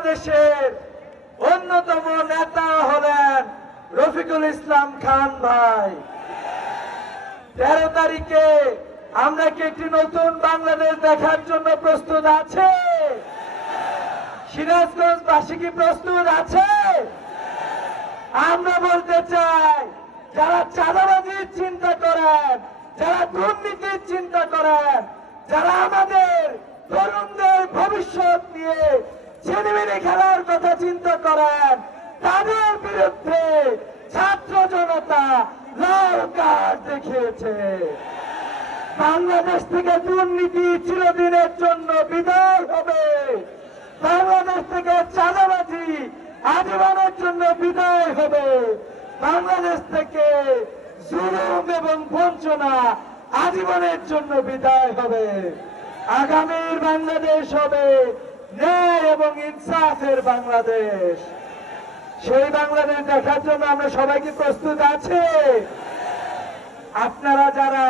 বাংলাদেশের অন্যতম নেতা হলেন রফিকুল ইসলাম খান ভাই। 13 তারিখে আমরা কি একটি নতুন বাংলাদেশ দেখার জন্য প্রস্তুত আছে? সিরাজগঞ্জবাসী কি প্রস্তুত আছে? আমরা বলতে চাই, যারা চাঁদাবাজির চিন্তা করেন, যারা দুর্নীতির চিন্তা করেন, যারা আমাদের তরুণদের ভবিষ্যৎ নিয়ে ছেলেমেয়ে খেলার কথা চিন্তা করেন, তাদের বিরুদ্ধে ছাত্র জনতা লাল কার্ড দেখিয়েছে। বাংলাদেশ থেকে দুর্নীতি চিরদিনের জন্য বিদায় হবে। বাংলাদেশ থেকে চাঁদাবাজি আজীবনের জন্য বিদায় হবে। বাংলাদেশ থেকে জুলুম এবং বঞ্চনা আজীবনের জন্য বিদায় হবে। আগামীর বাংলাদেশ হবে ন্যায় এবং ইনসাফের বাংলাদেশ। সেই বাংলাদেশ দেখার জন্য আমরা সবাইকে প্রস্তুত আছে। আপনারা যারা